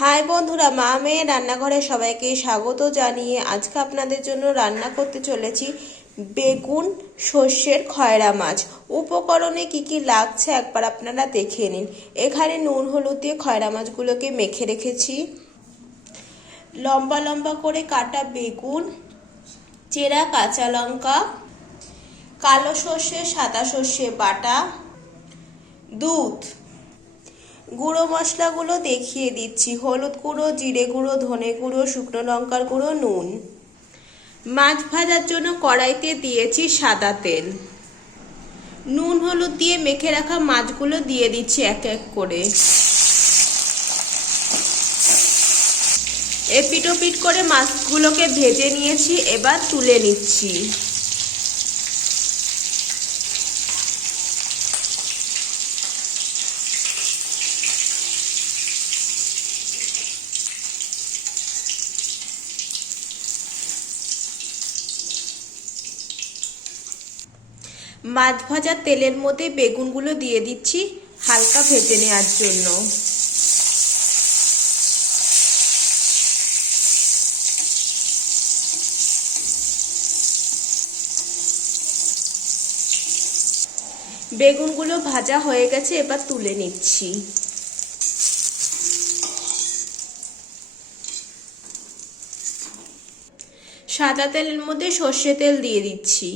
High বন্ধুরা, মা মেয়ে রান্নাঘরে সবাইকে স্বাগত জানিয়ে আজকে আপনাদের জন্য রান্না করতে চলেছি বেগুন সর্ষের খয়রা মাছ। উপকরণে কি কি লাগছে একবার আপনারা দেখে নিন। এখানে নুন, হলুদ দিয়ে খয়রা মাছগুলোকে মেখে রেখেছি। লম্বা লম্বা করে কাটা বেগুন, চেরা কাঁচা লঙ্কা, কালো সর্ষে, সাদা সর্ষে বাটা, দুধ। গুঁড়ো মশলাগুলো দেখিয়ে দিচ্ছি। হলুদ গুঁড়ো, জিরে গুঁড়ো, ধনে গুঁড়ো, শুকনো লঙ্কার গুঁড়ো, নুন। মাছ ভাজার জন্য কড়াইতে দিয়েছি সাদা তেল। নুন, হলুদ দিয়ে মেখে রাখা মাছগুলো দিয়ে দিচ্ছি এক এক করে। এপিটোপিট করে মাছগুলোকে ভেজে নিয়েছি, এবার তুলে নিচ্ছি। মাছ ভাজা তেলের মধ্যে বেগুনগুলো দিয়ে দিচ্ছি, হালকা ভেজে নেওয়ার জন্য। বেগুনগুলো ভাজা হয়ে গেছে, এবার তুলে নিচ্ছি। সাদা তেলের মধ্যে সর্ষে তেল দিয়ে দিচ্ছি।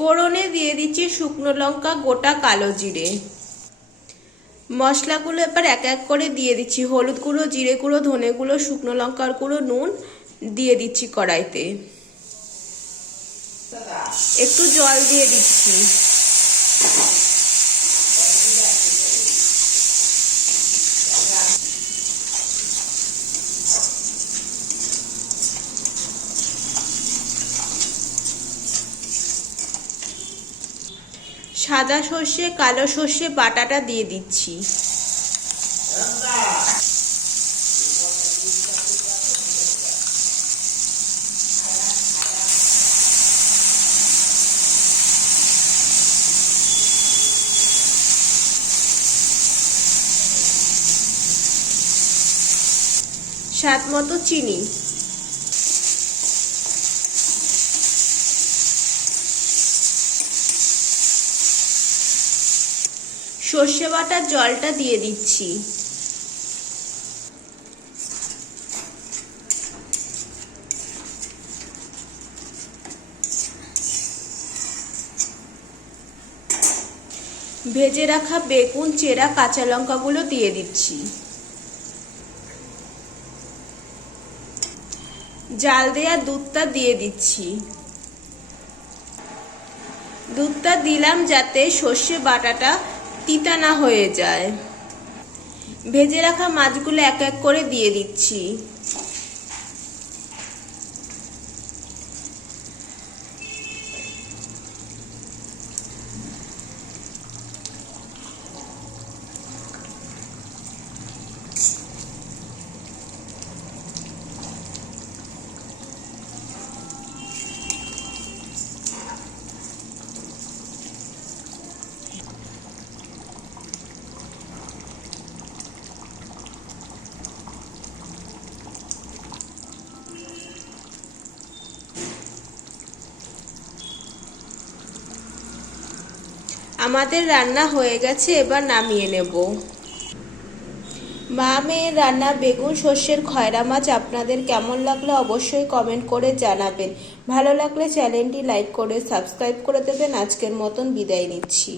ফোড়নে দিয়ে দিচ্ছি শুকনো লঙ্কা, গোটা কালো জিরে। মশলাগুলো এবার এক এক করে দিয়ে দিচ্ছি। হলুদ গুঁড়ো, জিরে গুঁড়ো, ধনে গুঁড়ো, শুকনো লঙ্কার গুঁড়ো, নুন দিয়ে দিচ্ছি কড়াইতে। একটু জল দিয়ে দিচ্ছি। সাদা সর্ষে কালো সর্ষে বাটাটা দিয়ে দিচ্ছি। স্বাদ মতো চিনি। সর্ষে বাটার জলটা দিয়ে দিচ্ছি। ভেজে রাখা বেগুন, চেরা, কাঁচা লঙ্কাগুলো দিয়ে দিচ্ছি। জাল দেয়া দুধটা দিয়ে দিচ্ছি। দুধটা দিলাম যাতে সর্ষে বাটাটা তিতা না হয়ে যায়। ভেজে রাখা মাছগুলো এক এক করে দিয়ে দিচ্ছি। আমাদের রান্না হয়ে গেছে, এবার নামিয়ে নেব। মা মেয়ের রান্না বেগুন, সর্ষের খয়রা মাছ আপনাদের কেমন লাগল অবশ্যই কমেন্ট করে জানাবেন। ভালো লাগলে চ্যানেলটি লাইক করে সাবস্ক্রাইব করে দেবেন। আজকের মতন বিদায় নিচ্ছি।